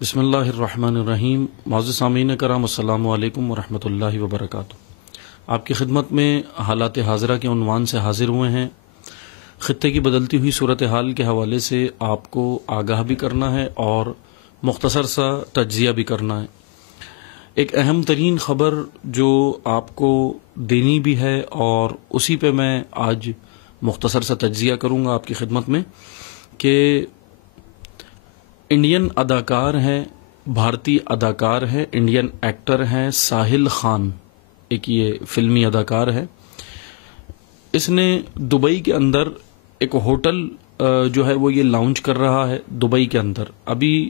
بسم اللہ الرحمن الرحیم۔ معزز سامعین کرام، السلام علیکم ورحمۃ اللہ وبرکاتہ۔ آپ کی خدمت میں حالات حاضرہ کے عنوان سے حاضر ہوئے ہیں۔ خطے کی بدلتی ہوئی صورتحال کے حوالے سے آپ کو آگاہ بھی کرنا ہے اور مختصر سا تجزیہ بھی کرنا ہے۔ ایک اہم ترین خبر جو آپ کو دینی بھی ہے اور اسی پہ میں آج مختصر سا تجزیہ کروں گا آپ کی خدمت میں کہ انڈین اداکار ہیں، بھارتی اداکار ہیں، انڈین ایکٹر ہیں ساحل خان، ایک یہ فلمی اداکار ہے۔ اس نے دبئی کے اندر ایک ہوٹل جو ہے وہ یہ لانچ کر رہا ہے دبئی کے اندر۔ ابھی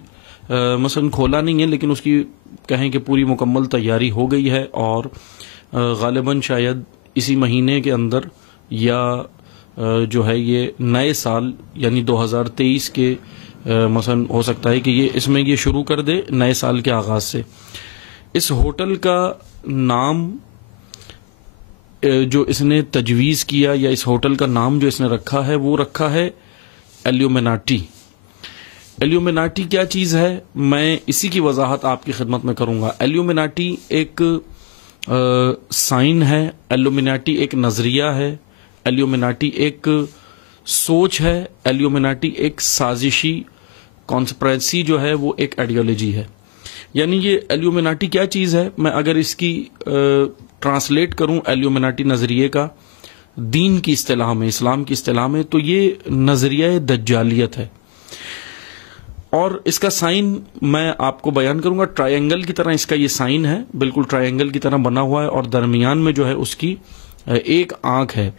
مثلا کھولا نہیں ہے لیکن اس کی کہیں کہ پوری مکمل تیاری ہو گئی ہے اور غالباً شاید اسی مہینے کے اندر یا جو ہے یہ نئے سال یعنی 2023 کے مثلا ہو سکتا ہے کہ یہ اس میں یہ شروع کر دے نئے سال کے آغاز سے۔ اس ہوٹل کا نام جو اس نے تجویز کیا یا اس ہوٹل کا نام جو اس نے رکھا ہے وہ رکھا ہے ایلیومیناٹی۔ ایلیومیناٹی کیا چیز ہے میں اسی کی وضاحت آپ کی خدمت میں کروں گا۔ ایلیومیناٹی ایک سائن ہے، ایلیومیناٹی ایک نظریہ ہے، ایلیومیناٹی ایک سوچ ہے، ایلیومیناٹی ایک سازشی کانسپریسی جو ہے وہ ایک آئیڈیالوجی ہے۔ یعنی یہ ایلیومیناٹی کیا چیز ہے، میں اگر اس کی ٹرانسلیٹ کروں ایلیومیناٹی نظریے کا دین کی اصطلاح میں، اسلام کی اصطلاح میں، تو یہ نظریہ دجالیت ہے۔ اور اس کا سائن میں آپ کو بیان کروں گا، ٹرائنگل کی طرح اس کا یہ سائن ہے، بالکل ٹرائنگل کی طرح بنا ہوا ہے اور درمیان میں جو ہے اس کی ایک آنکھ ہے۔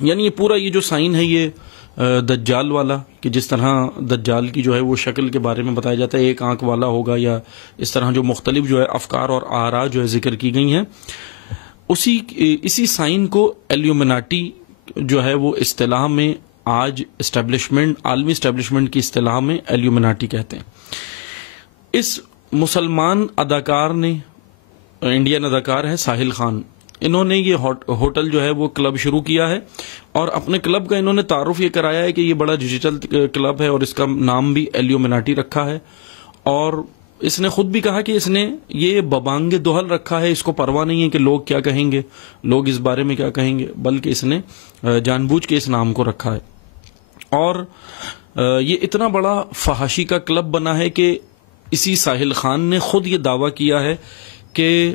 یعنی یہ پورا یہ جو سائن ہے یہ دجال والا، کہ جس طرح دجال کی جو ہے وہ شکل کے بارے میں بتایا جاتا ہے ایک آنکھ والا ہوگا، یا اس طرح جو مختلف جو ہے افکار اور آراء جو ہے ذکر کی گئی ہیں، اسی سائن کو ایلیومیناٹی جو ہے وہ اصطلاح میں آج اسٹیبلشمنٹ، عالمی اسٹیبلشمنٹ کی اصطلاح میں ایلیومیناٹی کہتے ہیں۔ اس مسلمان اداکار نے، انڈین اداکار ہے ساحل خان، انہوں نے یہ ہوٹل جو ہے وہ کلب شروع کیا ہے اور اپنے کلب کا انہوں نے تعارف یہ کرایا ہے کہ یہ بڑا ڈیجیٹل کلب ہے اور اس کا نام بھی ایلیومیناٹی رکھا ہے۔ اور اس نے خود بھی کہا کہ اس نے یہ ببانگ دہل رکھا ہے، اس کو پرواہ نہیں ہے کہ لوگ کیا کہیں گے، لوگ اس بارے میں کیا کہیں گے، بلکہ اس نے جان بوجھ کے اس نام کو رکھا ہے۔ اور یہ اتنا بڑا فحاشی کا کلب بنا ہے کہ اسی ساحل خان نے خود یہ دعویٰ کیا ہے کہ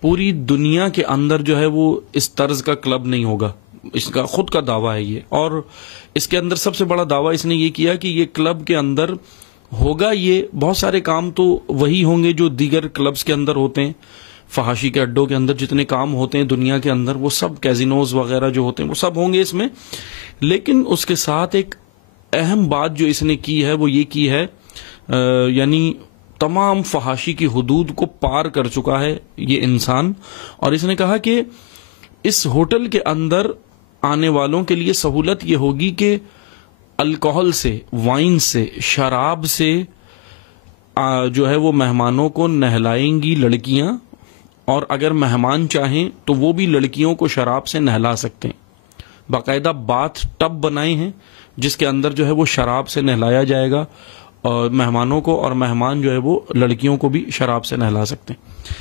پوری دنیا کے اندر جو ہے وہ اس طرز کا کلب نہیں ہوگا، اس کا خود کا دعویٰ ہے یہ۔ اور اس کے اندر سب سے بڑا دعویٰ اس نے یہ کیا کہ یہ کلب کے اندر ہوگا، یہ بہت سارے کام تو وہی ہوں گے جو دیگر کلبز کے اندر ہوتے ہیں، فحاشی کے اڈوں کے اندر جتنے کام ہوتے ہیں دنیا کے اندر وہ سب، کیزینوز وغیرہ جو ہوتے ہیں وہ سب ہوں گے اس میں، لیکن اس کے ساتھ ایک اہم بات جو اس نے کی ہے وہ یہ کی ہے، یعنی تمام فحاشی کی حدود کو پار کر چکا ہے یہ انسان، اور اس نے کہا کہ اس ہوٹل کے اندر آنے والوں کے لیے سہولت یہ ہوگی کہ الکوہل سے، وائن سے، شراب سے جو ہے وہ مہمانوں کو نہلائیں گی لڑکیاں، اور اگر مہمان چاہیں تو وہ بھی لڑکیوں کو شراب سے نہلا سکتے ہیں۔ باقاعدہ باتھ ٹب بنائے ہیں جس کے اندر جو ہے وہ شراب سے نہلایا جائے گا اور مہمانوں کو، اور مہمان جو ہے وہ لڑکیوں کو بھی شراب سے نہلا سکتے ہیں۔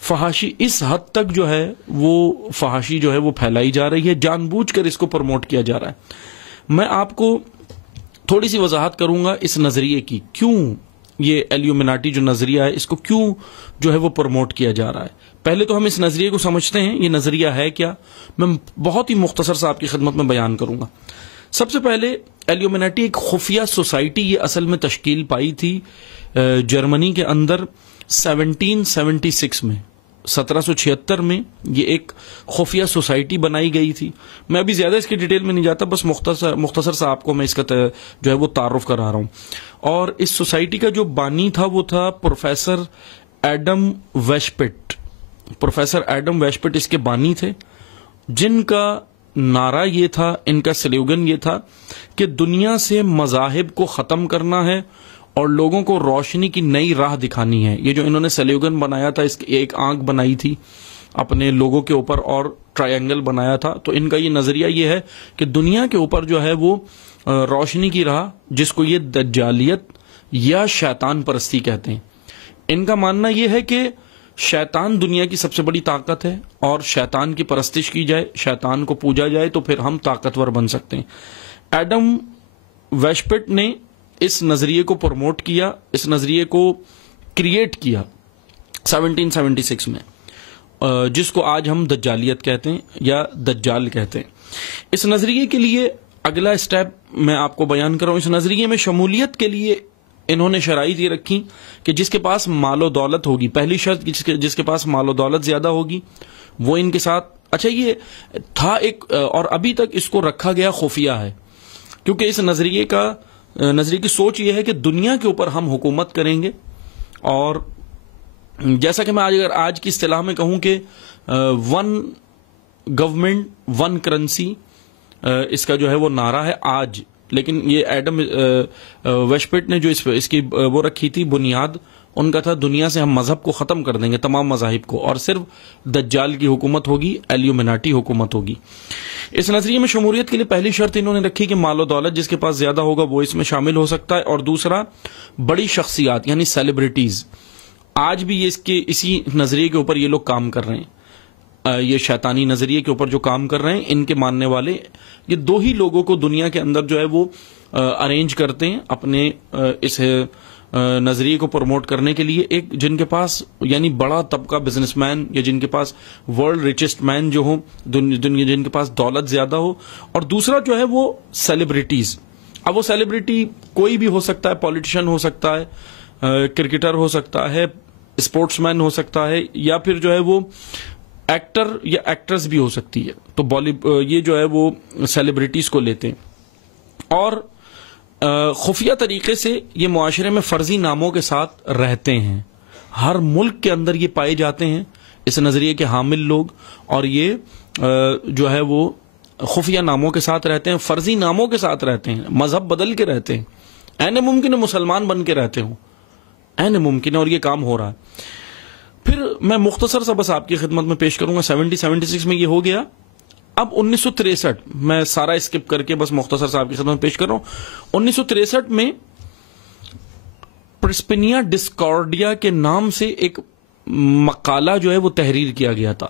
فحاشی اس حد تک جو ہے وہ فحاشی جو ہے وہ پھیلائی جا رہی ہے، جان بوجھ کر اس کو پروموٹ کیا جا رہا ہے۔ میں آپ کو تھوڑی سی وضاحت کروں گا اس نظریے کی، کیوں یہ ایلیومیناٹی جو نظریہ ہے اس کو کیوں جو ہے وہ پروموٹ کیا جا رہا ہے۔ پہلے تو ہم اس نظریے کو سمجھتے ہیں، یہ نظریہ ہے کیا، میں بہت ہی مختصر سے آپ کی خدمت میں بیان کروں گا۔ سب سے پہلے ایلیومیناٹی ایک خفیہ سوسائٹی یہ اصل میں تشکیل پائی تھی جرمنی کے اندر 1776 میں، 1776 میں یہ ایک خفیہ سوسائٹی بنائی گئی تھی۔ میں ابھی زیادہ اس کی ڈیٹیل میں نہیں جاتا، بس مختصر سا آپ کو میں اس کا جو ہے وہ تعارف کرا رہا ہوں۔ اور اس سوسائٹی کا جو بانی تھا وہ تھا پروفیسر ایڈم ویشپٹ۔ پروفیسر ایڈم ویشپٹ اس کے بانی تھے، جن کا نعرہ یہ تھا، ان کا سلوگن یہ تھا کہ دنیا سے مذاہب کو ختم کرنا ہے اور لوگوں کو روشنی کی نئی راہ دکھانی ہے۔ یہ جو انہوں نے سلوگن بنایا تھا، اس کی ایک آنکھ بنائی تھی اپنے لوگوں کے اوپر اور ٹرائنگل بنایا تھا، تو ان کا یہ نظریہ یہ ہے کہ دنیا کے اوپر جو ہے وہ روشنی کی راہ، جس کو یہ دجالیت یا شیطان پرستی کہتے ہیں۔ ان کا ماننا یہ ہے کہ شیطان دنیا کی سب سے بڑی طاقت ہے، اور شیطان کی پرستش کی جائے، شیطان کو پوجا جائے تو پھر ہم طاقتور بن سکتے ہیں۔ ایڈم ویشپٹ نے اس نظریے کو پروموٹ کیا، اس نظریے کو کریٹ کیا 1776 میں، جس کو آج ہم دجالیت کہتے ہیں یا دجال کہتے ہیں۔ اس نظریے کے لیے اگلا اسٹیپ میں آپ کو بیان کر رہا ہوں۔ اس نظریے میں شمولیت کے لیے انہوں نے شرائط یہ رکھی کہ جس کے پاس مال و دولت ہوگی، پہلی شرط جس کے پاس مال و دولت زیادہ ہوگی وہ ان کے ساتھ، اچھا یہ تھا ایک، اور ابھی تک اس کو رکھا گیا خفیہ ہے، کیونکہ اس نظریے کی سوچ یہ ہے کہ دنیا کے اوپر ہم حکومت کریں گے، اور جیسا کہ میں اگر آج کی اصطلاح میں کہوں کہ ون گورنمنٹ ون کرنسی اس کا جو ہے وہ نعرہ ہے آج، لیکن یہ ایڈم ویشپٹ نے جو اس کی وہ رکھی تھی بنیاد، ان کا تھا دنیا سے ہم مذہب کو ختم کر دیں گے، تمام مذاہب کو، اور صرف دجال کی حکومت ہوگی، ایلیومیناٹی حکومت ہوگی۔ اس نظریے میں شمولیت کے لیے پہلی شرط انہوں نے رکھی کہ مال و دولت جس کے پاس زیادہ ہوگا وہ اس میں شامل ہو سکتا ہے، اور دوسرا بڑی شخصیات یعنی سیلیبریٹیز۔ آج بھی اسی نظریے کے اوپر یہ لوگ کام کر رہے ہیں، یہ شیطانی نظریے کے اوپر جو کام کر رہے ہیں، ان کے ماننے والے یہ دو ہی لوگوں کو دنیا کے اندر جو ہے وہ ارینج کرتے ہیں اپنے اس نظریے کو پروموٹ کرنے کے لیے۔ ایک جن کے پاس یعنی بڑا طبقہ بزنس مین، یا جن کے پاس ورلڈ ریچسٹ مین جو ہوں دنیا، جن کے پاس دولت زیادہ ہو، اور دوسرا جو ہے وہ سیلیبریٹیز۔ اب وہ سیلیبریٹی کوئی بھی ہو سکتا ہے، پولیٹیشین ہو سکتا ہے، کرکٹر ہو سکتا ہے، اسپورٹس مین ہو سکتا ہے، یا پھر جو ہے وہ ایکٹر یا ایکٹریس بھی ہو سکتی ہے۔ تو یہ جو ہے وہ سیلیبریٹیز کو لیتے ہیں، اور خفیہ طریقے سے یہ معاشرے میں فرضی ناموں کے ساتھ رہتے ہیں۔ ہر ملک کے اندر یہ پائے جاتے ہیں اس نظریے کے حامل لوگ، اور یہ جو ہے وہ خفیہ ناموں کے ساتھ رہتے ہیں، فرضی ناموں کے ساتھ رہتے ہیں، مذہب بدل کے رہتے ہیں، عین ممکن ہے مسلمان بن کے رہتے ہوں، عین ممکن ہے، اور یہ کام ہو رہا ہے۔ پھر میں مختصر سا بس آپ کی خدمت میں پیش کروں گا، 76 میں یہ ہو گیا۔ اب 1963 میں سارا اسکپ کر کے بس مختصر سا آپ کی خدمت میں پیش کر رہا ہوں۔ 1963 میں پرسپینیا ڈسکارڈیا کے نام سے ایک مقالہ جو ہے وہ تحریر کیا گیا تھا۔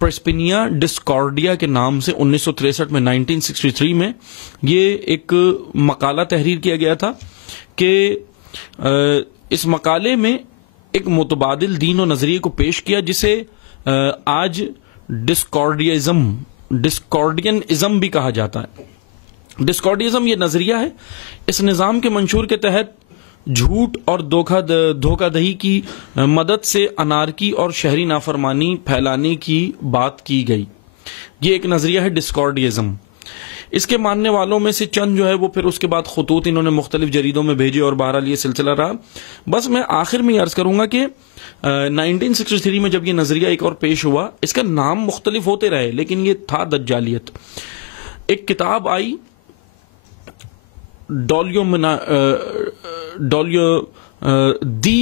پرسپینیا ڈسکارڈیا کے نام سے 1963 میں 1963 میں یہ ایک مقالہ تحریر کیا گیا تھا کہ اس مقالے میں ایک متبادل دین و نظریے کو پیش کیا جسے آج ڈسکارڈینزم بھی کہا جاتا ہے۔ ڈسکارڈینزم یہ نظریہ ہے، اس نظام کے منشور کے تحت جھوٹ اور دھوکہ دہی کی مدد سے انارکی اور شہری نافرمانی پھیلانے کی بات کی گئی۔ یہ ایک نظریہ ہے ڈسکارڈینزم۔ اس کے ماننے والوں میں سے چند جو ہے وہ پھر اس کے بعد خطوط انہوں نے مختلف جریدوں میں بھیجے، اور بہرحال یہ سلسلہ رہا۔ بس میں آخر میں یہ عرض کروں گا کہ 1963 میں جب یہ نظریہ ایک اور پیش ہوا، اس کا نام مختلف ہوتے رہے لیکن یہ تھا دجالیت۔ ایک کتاب آئی دی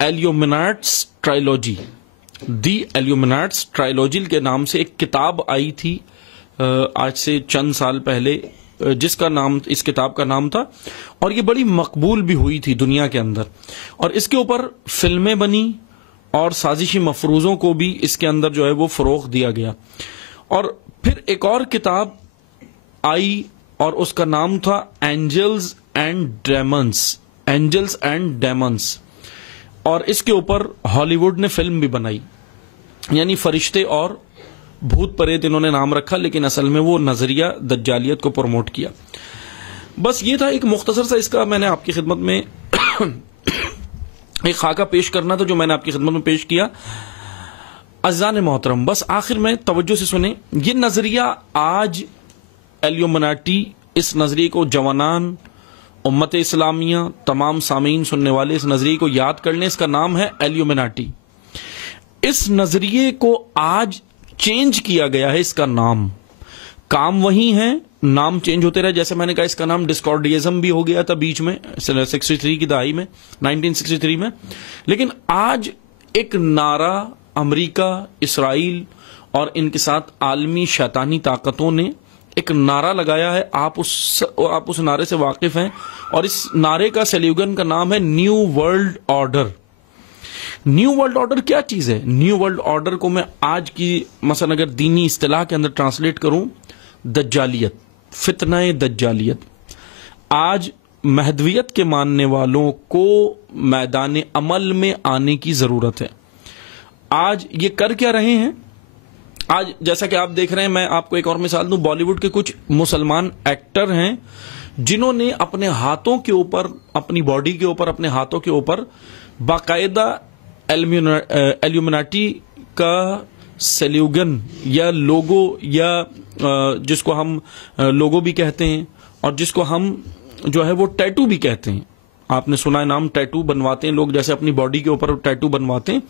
ایلیومیناٹس ٹرائلوجی کے نام سے ایک کتاب آئی تھی آج سے چند سال پہلے، جس کا نام اس کتاب کا نام تھا، اور یہ بڑی مقبول بھی ہوئی تھی دنیا کے اندر، اور اس کے اوپر فلمیں بنی اور سازشی مفروضوں کو بھی اس کے اندر جو ہے وہ فروغ دیا گیا۔ اور پھر ایک اور کتاب آئی اور اس کا نام تھا اینجلز اینڈ ڈیمنز، اور اس کے اوپر ہالی ووڈ نے فلم بھی بنائی، یعنی فرشتے اور بھوت پریت انہوں نے نام رکھا، لیکن اصل میں وہ نظریہ دجالیت کو پروموٹ کیا۔ بس یہ تھا ایک مختصر سا، اس کا میں نے آپ کی خدمت میں ایک خاکہ پیش کرنا تھا جو میں نے آپ کی خدمت میں پیش کیا۔ عزیزان محترم، بس آخر میں توجہ سے سنیں، یہ نظریہ آج ایلیومیناٹی، اس نظریے کو جوانان، امت اسلامیہ، تمام سامعین سننے والے اس نظریے کو یاد کر لیں، اس کا نام ہے ایلیومیناٹی۔ اس نظریے کو آج چینج کیا گیا ہے، اس کا نام، کام وہی ہے، نام چینج ہوتے رہے۔ جیسے میں نے کہا اس کا نام ڈسکارڈینزم بھی ہو گیا تھا بیچ میں 63 کی دہائی میں، 1963 میں، لیکن آج ایک نعرہ امریکہ، اسرائیل اور ان کے ساتھ عالمی شیطانی طاقتوں نے ایک نعرہ لگایا ہے، آپ اس نعرے سے واقف ہیں، اور اس نعرے کا سلوگن کا نام ہے new world order. New world order کیا چیز ہے؟ نیو ورلڈ آرڈر کو میں آج کی مثلا اگر دینی اصطلاح کے اندر ٹرانسلیٹ کروں، دجالیت، فتنہ دجالیت۔ آج مہدویت کے ماننے والوں کو میدان عمل میں آنے کی ضرورت ہے۔ آج یہ کر کیا رہے ہیں؟ آج جیسا کہ آپ دیکھ رہے ہیں، میں آپ کو ایک اور مثال دوں، بالی ووڈ کے کچھ مسلمان ایکٹر ہیں جنہوں نے اپنے ہاتھوں کے اوپر، اپنی باڈی کے اوپر، اپنے ہاتھوں کے اوپر باقاعدہ ایلومیناٹی کا سلوگن یا لوگو، یا جس کو ہم لوگو بھی کہتے ہیں اور جس کو ہم جو ہے وہ ٹیٹو بھی کہتے ہیں۔ آپ نے سنا ہے نام، ٹیٹو بنواتے ہیں لوگ، جیسے اپنی باڈی کے اوپر ٹیٹو بنواتے ہیں۔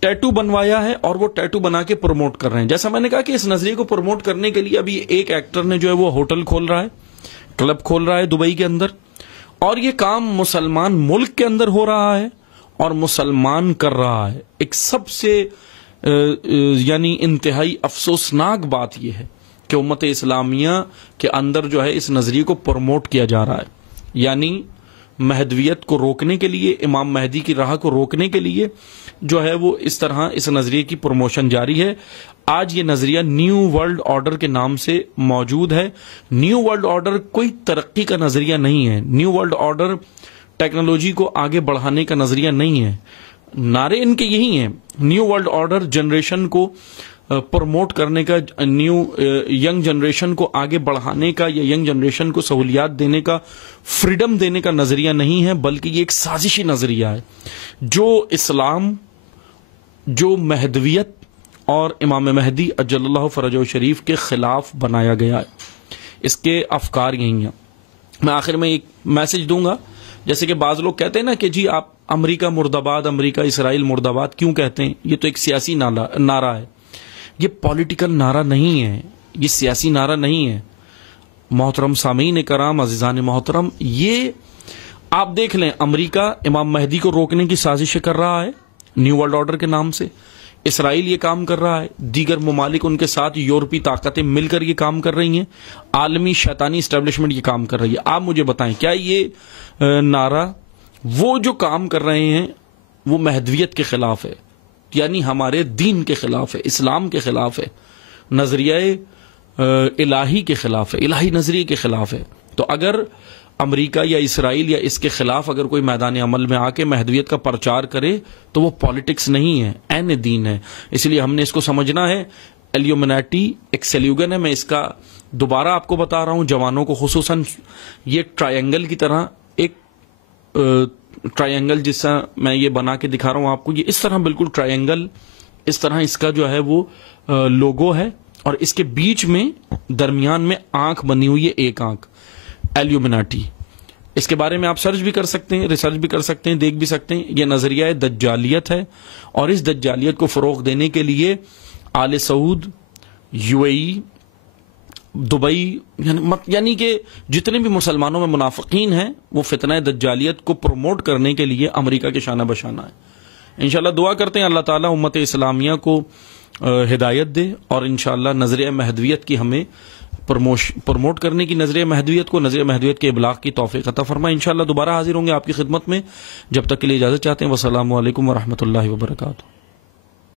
ٹیٹو بنوایا ہے اور وہ ٹیٹو بنا کے پروموٹ کر رہے ہیں۔ جیسا میں نے کہا کہ اس نظریے کو پروموٹ کرنے کے لیے ابھی ایک ایکٹر نے جو ہے وہ ہوٹل کھول رہا ہے، کلب کھول رہا ہے دبئی کے اندر، اور یہ کام مسلمان ملک کے اندر ہو رہا ہے اور مسلمان کر رہا ہے۔ ایک سب سے یعنی انتہائی افسوسناک بات یہ ہے کہ امت اسلامیہ کے اندر جو ہے اس نظریے کو پروموٹ کیا جا رہا ہے، یعنی مہدویت کو روکنے کے لیے، امام مہدی کی راہ کو روکنے کے لیے جو ہے وہ اس طرح اس نظریے کی پروموشن جاری ہے۔ آج یہ نظریہ نیو ورلڈ آرڈر کے نام سے موجود ہے۔ نیو ورلڈ آرڈر کوئی ترقی کا نظریہ نہیں ہے، نیو ورلڈ آرڈر ٹیکنالوجی کو آگے بڑھانے کا نظریہ نہیں ہے۔ نعرے ان کے یہی ہیں، نیو ورلڈ آرڈر جنریشن کو پروموٹ کرنے کا، ینگ جنریشن کو آگے بڑھانے کا، یا ینگ جنریشن کو سہولیات دینے کا، فریڈم دینے کا نظریہ نہیں ہے، بلکہ یہ ایک سازشی نظریہ ہے جو اسلام، جو مہدویت اور امام مہدی اجل اللہ فرجہ شریف کے خلاف بنایا گیا ہے۔ اس کے افکار یہی ہیں۔ میں آخر میں ایک میسج دوں گا، جیسے کہ بعض لوگ کہتے ہیں نا کہ جی آپ امریکہ مرد آباد، امریکہ اسرائیل مرد آباد کیوں کہتے ہیں؟ یہ تو ایک سیاسی نعرہ ہے، یہ پولیٹیکل نعرہ نہیں ہے، یہ سیاسی نعرہ نہیں ہے۔ محترم سامعین کرام، عزیزان محترم، یہ آپ دیکھ لیں، امریکہ امام مہدی کو روکنے کی سازشیں کر رہا ہے نیو ورلڈ آرڈر کے نام سے، اسرائیل یہ کام کر رہا ہے، دیگر ممالک ان کے ساتھ یورپی طاقتیں مل کر یہ کام کر رہی ہیں، عالمی شیطانی اسٹیبلشمنٹ یہ کام کر رہی ہے۔ آپ مجھے بتائیں، کیا یہ نعرہ، وہ جو کام کر رہے ہیں وہ مہدویت کے خلاف ہے، یعنی ہمارے دین کے خلاف ہے، اسلام کے خلاف ہے، نظریہ الہی کے خلاف ہے، الہی نظریے کے خلاف ہے؟ تو اگر امریکہ یا اسرائیل یا اس کے خلاف اگر کوئی میدان عمل میں آ کے مہدویت کا پرچار کرے تو وہ پالیٹکس نہیں ہے، عین دین ہے۔ اس لیے ہم نے اس کو سمجھنا ہے۔ ایلیومیناٹی ایک سلوگن ہے، میں اس کا دوبارہ آپ کو بتا رہا ہوں، جوانوں کو خصوصاً، یہ ٹرائنگل کی طرح ایک ٹرائنگل جس طرح میں یہ بنا کے دکھا رہا ہوں آپ کو، یہ اس طرح بالکل ٹرائنگل، اس طرح اس کا جو ہے وہ لوگو ہے، اور اس کے بیچ میں درمیان میں آنکھ بنی ہوئی ہے، ایک آنکھ، ایلیومیناٹی۔ اس کے بارے میں آپ سرچ بھی کر سکتے ہیں، ریسرچ بھی کر سکتے ہیں، دیکھ بھی سکتے ہیں۔ یہ نظریہ دجالیت ہے، اور اس دجالیت کو فروغ دینے کے لیے آل سعود، UAE، دبئی، یعنی کہ جتنے بھی مسلمانوں میں منافقین ہیں، وہ فتنہ دجالیت کو پروموٹ کرنے کے لیے امریکہ کے شانہ بشانہ ہے۔ انشاءاللہ دعا کرتے ہیں اللہ تعالیٰ امت اسلامیہ کو ہدایت دے، اور انشاءاللہ نظریہ مہدویت کی ہمیں پروموٹ کرنے کی، نظریہ مہدویت کو، نظریہ مہدویت کے ابلاغ کی توفیق عطا فرمائے۔ انشاءاللہ دوبارہ حاضر ہوں گے آپ کی خدمت میں، جب تک کے لیے اجازت چاہتے ہیں۔ والسلام علیکم ورحمۃ اللہ وبرکاتہ۔